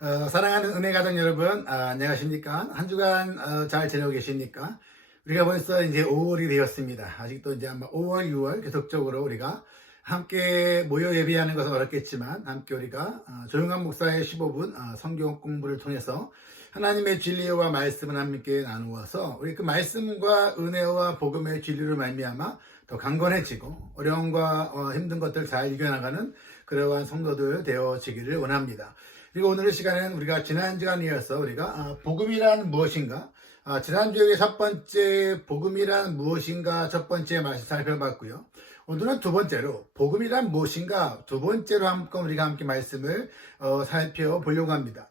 사랑하는 은혜 가족 여러분, 안녕하십니까? 한 주간 잘 지내고 계십니까? 우리가 벌써 이제 5월이 되었습니다. 아직도 이제 아마 5월, 6월 계속적으로 우리가 함께 모여 예배하는 것은 어렵겠지만 함께 우리가 조용한 목사의 15분 성경 공부를 통해서 하나님의 진리와 말씀을 함께 나누어서 우리 그 말씀과 은혜와 복음의 진리를 말미암아 더 강건해지고 어려움과 힘든 것들 잘 이겨나가는 그러한 성도들 되어지기를 원합니다. 그리고 오늘의 시간에는 우리가 지난 시간에 이어서 우리가 복음이란 무엇인가, 지난주에 첫 번째 복음이란 무엇인가 첫 번째 말씀 살펴봤고요. 오늘은 두 번째로 복음이란 무엇인가 두 번째로 우리가 함께 말씀을 살펴보려고 합니다.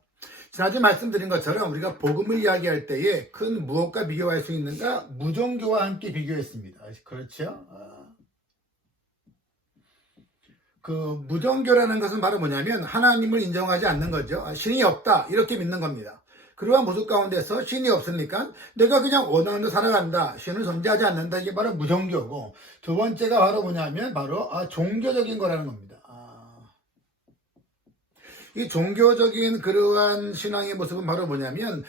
지난주 말씀드린 것처럼 우리가 복음을 이야기할 때에 큰 무엇과 비교할 수 있는가? 무종교와 함께 비교했습니다. 그렇죠? 그 무종교라는 것은 바로 뭐냐면 하나님을 인정하지 않는 거죠. 신이 없다 이렇게 믿는 겁니다. 그러한 모습 가운데서 신이 없으니까 내가 그냥 원하는 대로 살아간다. 신은 존재하지 않는다. 이게 바로 무종교고, 두 번째가 바로 뭐냐면 바로 종교적인 거라는 겁니다. 이 종교적인 그러한 신앙의 모습은 바로 뭐냐면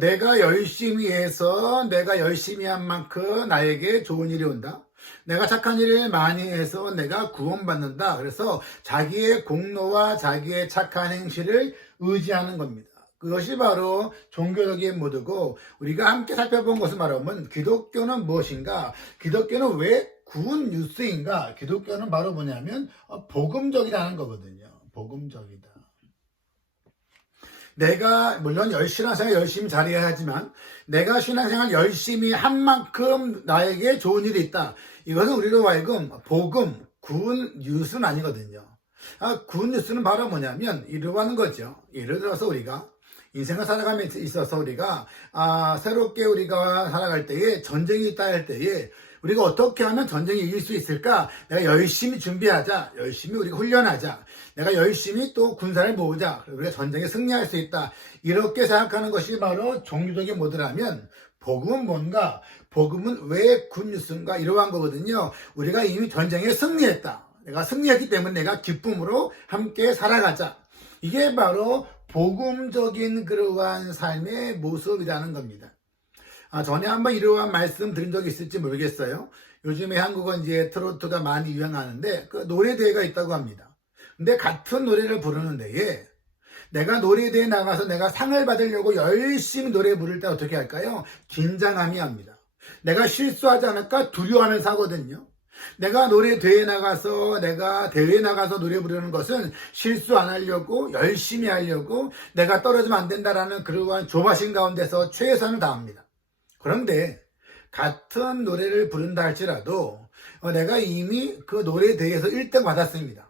내가 열심히 해서 내가 열심히 한 만큼 나에게 좋은 일이 온다. 내가 착한 일을 많이 해서 내가 구원받는다. 그래서 자기의 공로와 자기의 착한 행실을 의지하는 겁니다. 그것이 바로 종교적인 모드고, 우리가 함께 살펴본 것을 말하면 기독교는 무엇인가? 기독교는 왜 구원 뉴스인가? 기독교는 바로 뭐냐면 복음적이라는 거거든요. 복음적이다. 내가 물론 신앙생활 열심히 잘해야 하지만 내가 신앙생활 열심히 한 만큼 나에게 좋은 일이 있다. 이것은 우리로 하여금 복음, 굿 뉴스는 아니거든요. 굿 뉴스는 바로 뭐냐면 이러한 거죠. 예를 들어서 우리가 인생을 살아감에 있어서 우리가 새롭게 우리가 살아갈 때에 전쟁이 있다 할 때에 우리가 어떻게 하면 전쟁이 이길 수 있을까? 내가 열심히 준비하자. 열심히 우리가 훈련하자. 내가 열심히 또 군사를 모으자. 우리가 전쟁에 승리할 수 있다. 이렇게 생각하는 것이 바로 종교적인 모드라면, 복음은 뭔가? 복음은 왜 굿뉴스인가? 이러한 거거든요. 우리가 이미 전쟁에 승리했다. 내가 승리했기 때문에 내가 기쁨으로 함께 살아가자. 이게 바로 복음적인 그러한 삶의 모습이라는 겁니다. 전에 한번 이러한 말씀 드린 적이 있을지 모르겠어요. 요즘에 한국은 이제 트로트가 많이 유행하는데 그 노래대회가 있다고 합니다. 근데 같은 노래를 부르는 데에 내가 노래대회에 나가서 내가 상을 받으려고 열심히 노래 부를 때 어떻게 할까요? 긴장함이 합니다. 내가 실수하지 않을까 두려워하면서 하거든요. 내가 대회에 나가서 노래 부르는 것은 실수 안 하려고 열심히 하려고 내가 떨어지면 안 된다라는 그러한 조바심 가운데서 최선을 다합니다. 그런데 같은 노래를 부른다 할지라도 내가 이미 그 노래 대회에서 1등 받았습니다.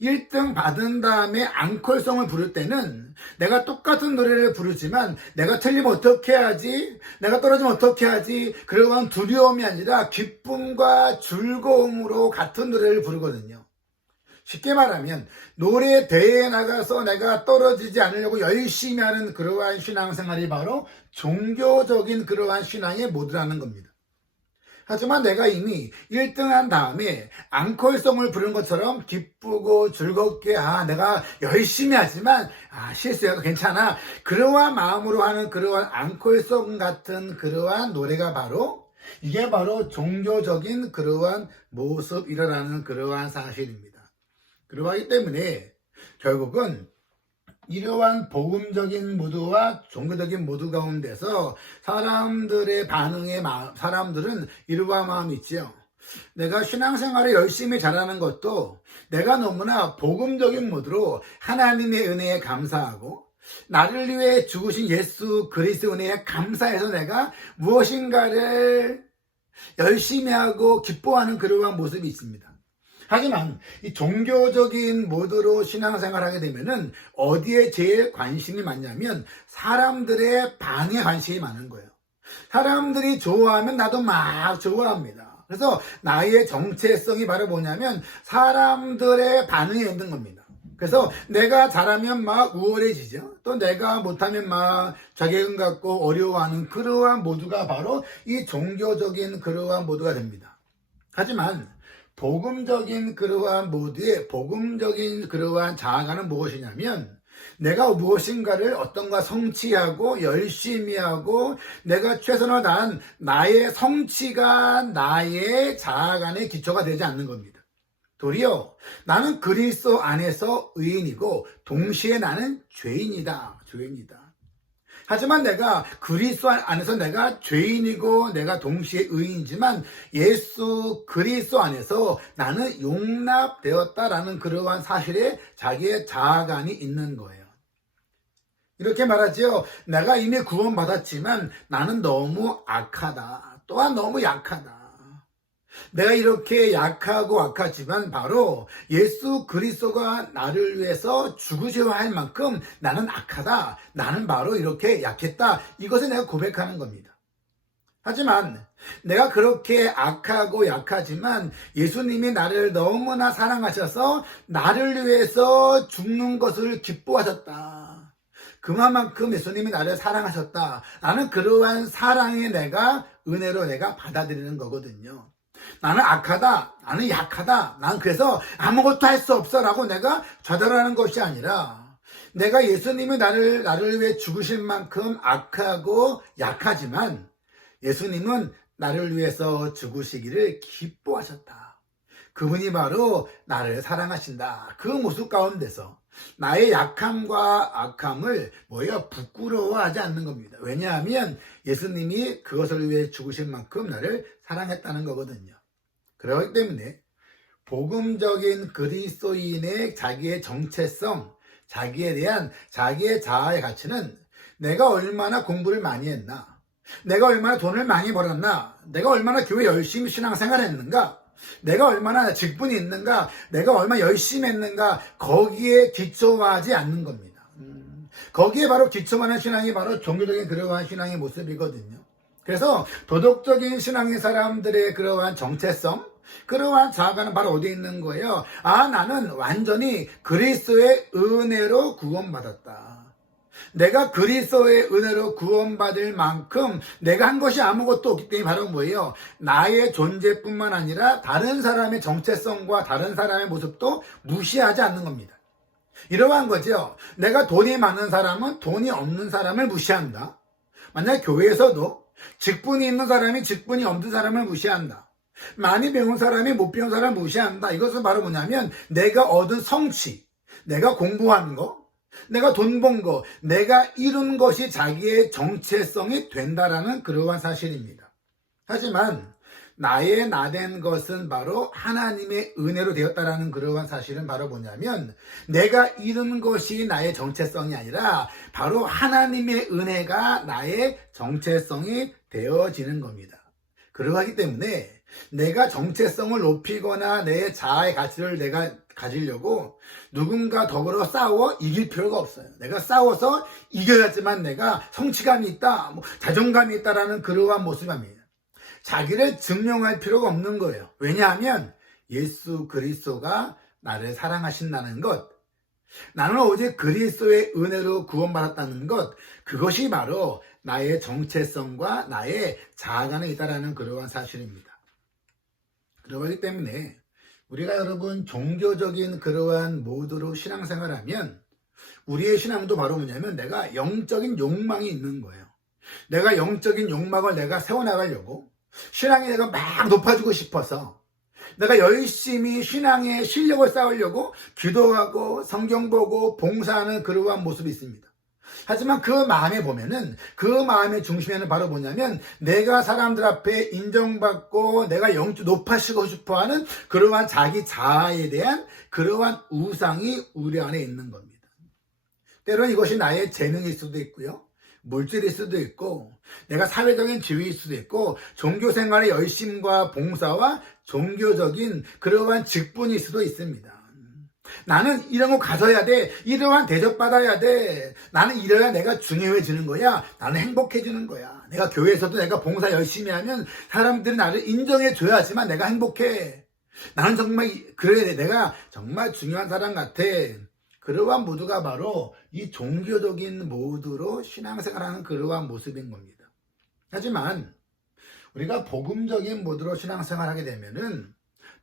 1등 받은 다음에 앙콜송을 부를 때는 내가 똑같은 노래를 부르지만 내가 틀리면 어떻게 하지? 내가 떨어지면 어떻게 하지? 그러한 두려움이 아니라 기쁨과 즐거움으로 같은 노래를 부르거든요. 쉽게 말하면 노래 대회에 나가서 내가 떨어지지 않으려고 열심히 하는 그러한 신앙생활이 바로 종교적인 그러한 신앙의 모드라는 겁니다. 하지만 내가 이미 1등한 다음에 앙콜송을 부른 것처럼 기쁘고 즐겁게 내가 열심히 하지만 실수해도 괜찮아. 그러한 마음으로 하는 그러한 앙콜송 같은 그러한 노래가 이게 바로 종교적인 그러한 모습이라는 그러한 사실입니다. 그러하기 때문에 결국은 이러한 복음적인 모두와 종교적인 모두 가운데서 사람들은 이러한 마음이 있죠. 내가 신앙생활을 열심히 잘하는 것도 내가 너무나 복음적인 모드로 하나님의 은혜에 감사하고 나를 위해 죽으신 예수 그리스도 은혜에 감사해서 내가 무엇인가를 열심히 하고 기뻐하는 그러한 모습이 있습니다. 하지만 이 종교적인 모드로 신앙생활하게 되면은 어디에 제일 관심이 많냐면 사람들의 반응에 관심이 많은 거예요. 사람들이 좋아하면 나도 막 좋아합니다. 그래서 나의 정체성이 바로 뭐냐면 사람들의 반응에 있는 겁니다. 그래서 내가 잘하면 막 우월해지죠. 또 내가 못하면 막 자괴감 갖고 어려워하는 그러한 모두가 바로 이 종교적인 그러한 모두가 됩니다. 하지만 복음적인 그러한 모두의 복음적인 그러한 자아가는 무엇이냐면 내가 무엇인가를 어떤가 성취하고 열심히 하고 내가 최선을 다한 나의 성취가 나의 자아간의 기초가 되지 않는 겁니다. 도리어 나는 그리스도 안에서 의인이고 동시에 나는 죄인이다. 하지만 내가 그리스도 안에서 내가 죄인이고 내가 동시에 의인이지만 예수 그리스도 안에서 나는 용납되었다라는 그러한 사실에 자기의 자아간이 있는 거예요. 이렇게 말하지요. 내가 이미 구원받았지만 나는 너무 악하다. 또한 너무 약하다. 내가 이렇게 약하고 악하지만 바로 예수 그리스도가 나를 위해서 죽으셔야 할 만큼 나는 악하다. 나는 바로 이렇게 약했다. 이것을 내가 고백하는 겁니다. 하지만 내가 그렇게 악하고 약하지만 예수님이 나를 너무나 사랑하셔서 나를 위해서 죽는 것을 기뻐하셨다. 그만큼 예수님이 나를 사랑하셨다. 나는 그러한 사랑의 은혜로 내가 받아들이는 거거든요. 나는 악하다, 나는 약하다, 나는 그래서 아무것도 할 수 없어 라고 내가 좌절하는 것이 아니라 내가 예수님이 나를 위해 죽으실 만큼 악하고 약하지만 예수님은 나를 위해서 죽으시기를 기뻐하셨다. 그분이 바로 나를 사랑하신다. 그 모습 가운데서 나의 약함과 악함을 부끄러워하지 않는 겁니다. 왜냐하면 예수님이 그것을 위해 죽으신 만큼 나를 사랑했다는 거거든요. 그렇기 때문에 복음적인 그리스도인의 자기의 정체성, 자기에 대한 자기의 자아의 가치는 내가 얼마나 공부를 많이 했나, 내가 얼마나 돈을 많이 벌었나, 내가 얼마나 교회 열심히 신앙생활 했는가, 내가 얼마나 직분이 있는가, 내가 얼마나 열심히 했는가, 거기에 기초하지 않는 겁니다. 거기에 바로 기초하는 신앙이 바로 종교적인 그러한 신앙의 모습이거든요. 그래서 도덕적인 신앙의 사람들의 그러한 정체성, 그러한 자아가는 바로 어디에 있는 거예요? 나는 완전히 그리스도의 은혜로 구원받았다. 내가 그리스도의 은혜로 구원받을 만큼 내가 한 것이 아무것도 없기 때문에 바로 뭐예요? 나의 존재뿐만 아니라 다른 사람의 정체성과 다른 사람의 모습도 무시하지 않는 겁니다. 이러한 거죠. 내가 돈이 많은 사람은 돈이 없는 사람을 무시한다. 만약 교회에서도 직분이 있는 사람이 직분이 없는 사람을 무시한다. 많이 배운 사람이 못 배운 사람을 무시한다. 이것은 바로 뭐냐면 내가 얻은 성취, 내가 공부한 거, 내가 돈 번 거, 내가 이룬 것이 자기의 정체성이 된다라는 그러한 사실입니다. 하지만 나의 나된 것은 바로 하나님의 은혜로 되었다라는 그러한 사실은 바로 뭐냐면 내가 이룬 것이 나의 정체성이 아니라 바로 하나님의 은혜가 나의 정체성이 되어지는 겁니다. 그러하기 때문에 내가 정체성을 높이거나 내 자아의 가치를 내가 가지려고 누군가 더불어 싸워 이길 필요가 없어요. 내가 싸워서 이겨야지만 내가 성취감이 있다, 자존감이 있다라는 그러한 모습입니다. 자기를 증명할 필요가 없는 거예요. 왜냐하면 예수 그리스도가 나를 사랑하신다는 것, 나는 오직 그리스도의 은혜로 구원받았다는 것, 그것이 바로 나의 정체성과 나의 자아간에 있다라는 그러한 사실입니다. 그러기 때문에 우리가 여러분 종교적인 그러한 모드로 신앙생활하면 우리의 신앙도 바로 뭐냐면 내가 영적인 욕망이 있는 거예요. 내가 영적인 욕망을 내가 세워나가려고 신앙이 내가 막 높아지고 싶어서 내가 열심히 신앙의 실력을 쌓으려고 기도하고 성경 보고 봉사하는 그러한 모습이 있습니다. 하지만 그 마음에 보면은 그 마음의 중심에는 바로 뭐냐면 내가 사람들 앞에 인정받고 내가 영적 높아지고 싶어하는 그러한 자기 자아에 대한 그러한 우상이 우리 안에 있는 겁니다. 때로는 이것이 나의 재능일 수도 있고요. 물질일 수도 있고 내가 사회적인 지위일 수도 있고 종교 생활의 열심과 봉사와 종교적인 그러한 직분일 수도 있습니다. 나는 이런 거 가져야 돼. 이러한 대접받아야 돼. 나는 이래야 내가 중요해지는 거야. 나는 행복해지는 거야. 내가 교회에서도 내가 봉사 열심히 하면 사람들이 나를 인정해줘야지만 내가 행복해. 나는 정말 그래 내가 정말 중요한 사람 같아. 그러한 모두가 바로 이 종교적인 모드로 신앙생활하는 그러한 모습인 겁니다. 하지만 우리가 복음적인 모드로 신앙생활하게 되면은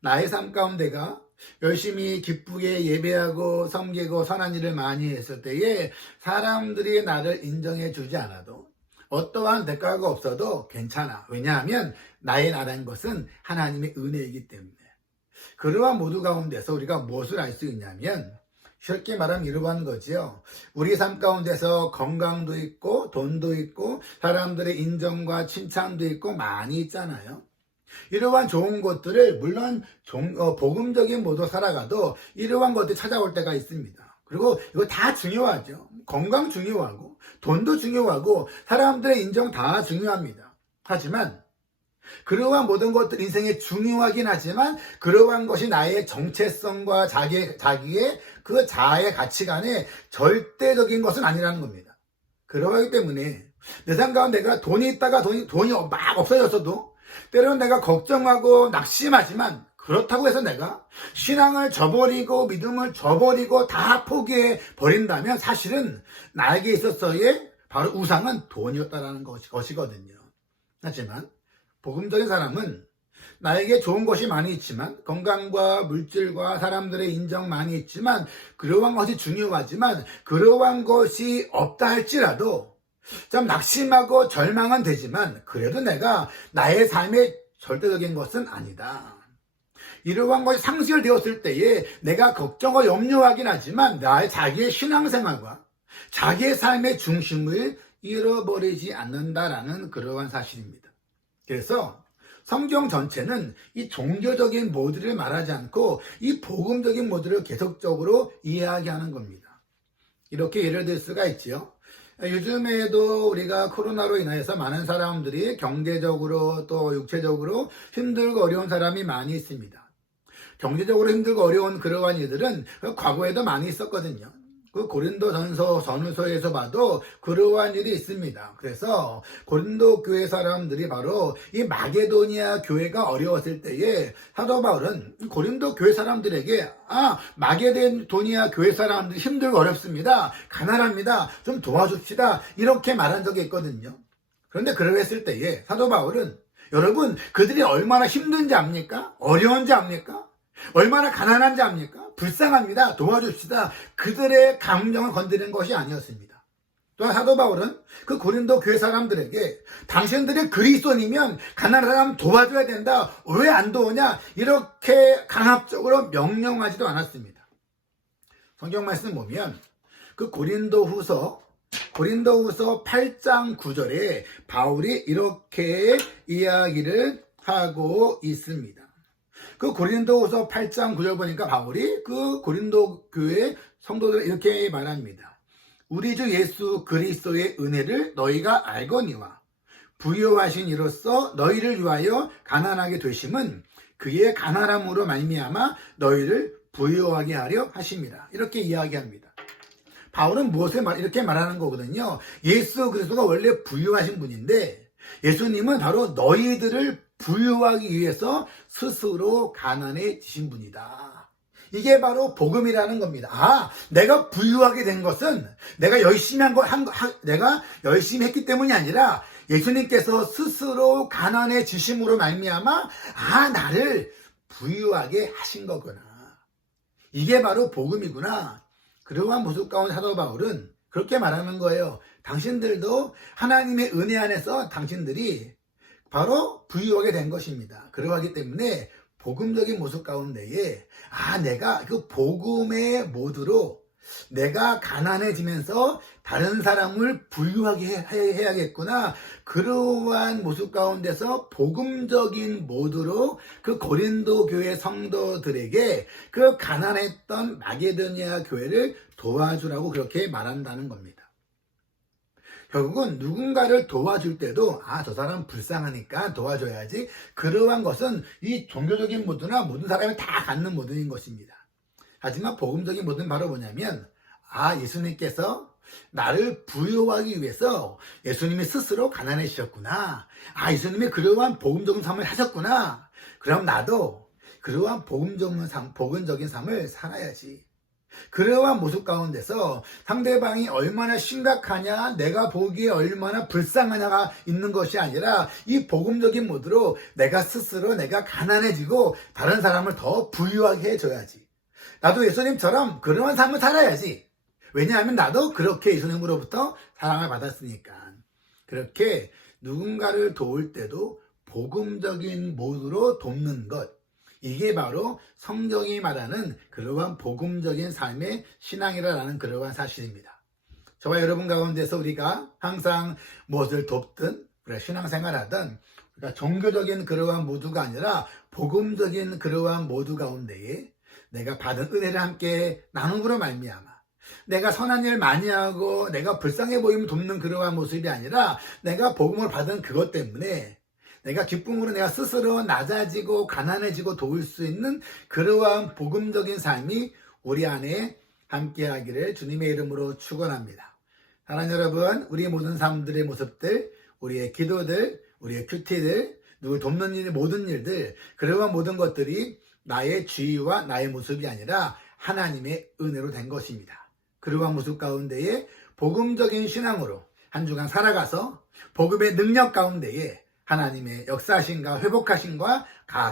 나의 삶 가운데가 열심히 기쁘게 예배하고 섬기고 선한 일을 많이 했을 때에 사람들이 나를 인정해 주지 않아도 어떠한 대가가 없어도 괜찮아. 왜냐하면 나의 나라는 것은 하나님의 은혜이기 때문에. 그러한 모두 가운데서 우리가 무엇을 알 수 있냐면 쉽게 말하면 이러한 거지요. 우리 삶 가운데서 건강도 있고 돈도 있고 사람들의 인정과 칭찬도 있고 많이 있잖아요. 이러한 좋은 것들을 물론 복음적인 모두 살아가도 이러한 것들이 찾아올 때가 있습니다. 그리고 이거 다 중요하죠. 건강 중요하고 돈도 중요하고 사람들의 인정 다 중요합니다. 하지만 그러한 모든 것들 인생에 중요하긴 하지만 그러한 것이 나의 정체성과 자기의 그 자아의 가치관에 절대적인 것은 아니라는 겁니다. 그러하기 때문에 내 삶 가운데 내가 돈이 있다가 돈이 막 없어졌어도 때로는 내가 걱정하고 낙심하지만 그렇다고 해서 내가 신앙을 저버리고 믿음을 저버리고 다 포기해 버린다면 사실은 나에게 있어서의 바로 우상은 돈이었다라는 것이거든요. 하지만 복음적인 사람은 나에게 좋은 것이 많이 있지만 건강과 물질과 사람들의 인정 많이 있지만 그러한 것이 중요하지만 그러한 것이 없다 할지라도 좀 낙심하고 절망은 되지만 그래도 내가 나의 삶의 절대적인 것은 아니다. 이러한 것이 상실되었을 때에 내가 걱정과 염려하긴 하지만 나의 자기의 신앙생활과 자기의 삶의 중심을 잃어버리지 않는다라는 그러한 사실입니다. 그래서 성경 전체는 이 종교적인 모드를 말하지 않고 이 복음적인 모드를 계속적으로 이야기하는 겁니다. 이렇게 예를 들 수가 있지요. 요즘에도 우리가 코로나로 인해서 많은 사람들이 경제적으로 또 육체적으로 힘들고 어려운 사람이 많이 있습니다. 경제적으로 힘들고 어려운 그러한 이들은 과거에도 많이 있었거든요. 그 고린도 전후서에서 봐도 그러한 일이 있습니다. 그래서 고린도 교회 사람들이 바로 이 마게도니아 교회가 어려웠을 때에 사도 바울은 고린도 교회 사람들에게 마게도니아 교회 사람들이 힘들고 어렵습니다. 가난합니다. 좀 도와줍시다. 이렇게 말한 적이 있거든요. 그런데 그랬을 때에 사도 바울은 여러분 그들이 얼마나 힘든지 압니까? 어려운지 압니까? 얼마나 가난한지 압니까? 불쌍합니다. 도와줍시다. 그들의 감정을 건드리는 것이 아니었습니다. 또한 사도 바울은 그 고린도 교회 사람들에게 당신들이 그리스도인이면 가난한 사람 도와줘야 된다. 왜 안 도우냐? 이렇게 강압적으로 명령하지도 않았습니다. 성경 말씀 보면 그 고린도후서 8장 9절에 바울이 이렇게 이야기를 하고 있습니다. 그 고린도후서 8장 9절 보니까 바울이 그 고린도 교회 성도들 이렇게 말합니다. 우리 주 예수 그리스도의 은혜를 너희가 알거니와 부요하신 이로써 너희를 위하여 가난하게 되심은 그의 가난함으로 말미암아 너희를 부요하게 하려 하심이라. 이렇게 이야기합니다. 바울은 무엇을 이렇게 말하는 거거든요. 예수 그리스도가 원래 부유하신 분인데 예수님은 바로 너희들을 부유하기 위해서 스스로 가난해지신 분이다. 이게 바로 복음이라는 겁니다. 내가 부유하게 된 것은 내가 열심히 내가 열심히 했기 때문이 아니라 예수님께서 스스로 가난해지심으로 말미암아 나를 부유하게 하신 거구나. 이게 바로 복음이구나. 그러한 모습 가운데 사도 바울은 그렇게 말하는 거예요. 당신들도 하나님의 은혜 안에서 당신들이 바로 부유하게 된 것입니다. 그러하기 때문에 복음적인 모습 가운데에 내가 그 복음의 모드로 내가 가난해지면서 다른 사람을 부유하게 해야겠구나. 그러한 모습 가운데서 복음적인 모드로 그 고린도 교회 성도들에게 그 가난했던 마게도니아 교회를 도와주라고 그렇게 말한다는 겁니다. 결국은 누군가를 도와줄 때도 저 사람 불쌍하니까 도와줘야지. 그러한 것은 이 종교적인 모드나 모든 사람이 다 갖는 모드인 것입니다. 하지만 복음적인 모드는 바로 뭐냐면 예수님께서 나를 부유하기 위해서 예수님이 스스로 가난해지셨구나. 예수님이 그러한 복음적인 삶을 하셨구나. 그럼 나도 그러한 복음적인 삶을 살아야지. 그러한 모습 가운데서 상대방이 얼마나 심각하냐, 내가 보기에 얼마나 불쌍하냐가 있는 것이 아니라 이 복음적인 모드로 내가 스스로 내가 가난해지고 다른 사람을 더 부유하게 해줘야지. 나도 예수님처럼 그러한 삶을 살아야지. 왜냐하면 나도 그렇게 예수님으로부터 사랑을 받았으니까. 그렇게 누군가를 도울 때도 복음적인 모드로 돕는 것. 이게 바로 성경이 말하는 그러한 복음적인 삶의 신앙이라는 그러한 사실입니다. 저와 여러분 가운데서 우리가 항상 무엇을 돕든 우리가 신앙생활하든 우리가 종교적인 그러한 모두가 아니라 복음적인 그러한 모두 가운데에 내가 받은 은혜를 함께 나눔으로 말미암아 내가 선한 일 많이 하고 내가 불쌍해 보이면 돕는 그러한 모습이 아니라 내가 복음을 받은 그것 때문에 내가 기쁨으로 내가 스스로 낮아지고 가난해지고 도울 수 있는 그러한 복음적인 삶이 우리 안에 함께하기를 주님의 이름으로 축원합니다. 사랑하는 여러분, 우리 모든 삶들의 모습들, 우리의 기도들, 우리의 큐티들, 누굴 돕는 일, 모든 일들, 그러한 모든 것들이 나의 지위와 나의 모습이 아니라 하나님의 은혜로 된 것입니다. 그러한 모습 가운데에 복음적인 신앙으로 한 주간 살아가서 복음의 능력 가운데에 하나님의 역사하심과 회복하심과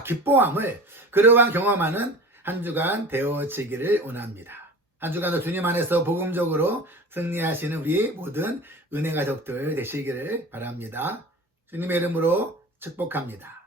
기뻐함을 그러한 경험하는 한 주간 되어지기를 원합니다. 한 주간도 주님 안에서 복음적으로 승리하시는 우리 모든 은혜 가족들 되시기를 바랍니다. 주님의 이름으로 축복합니다.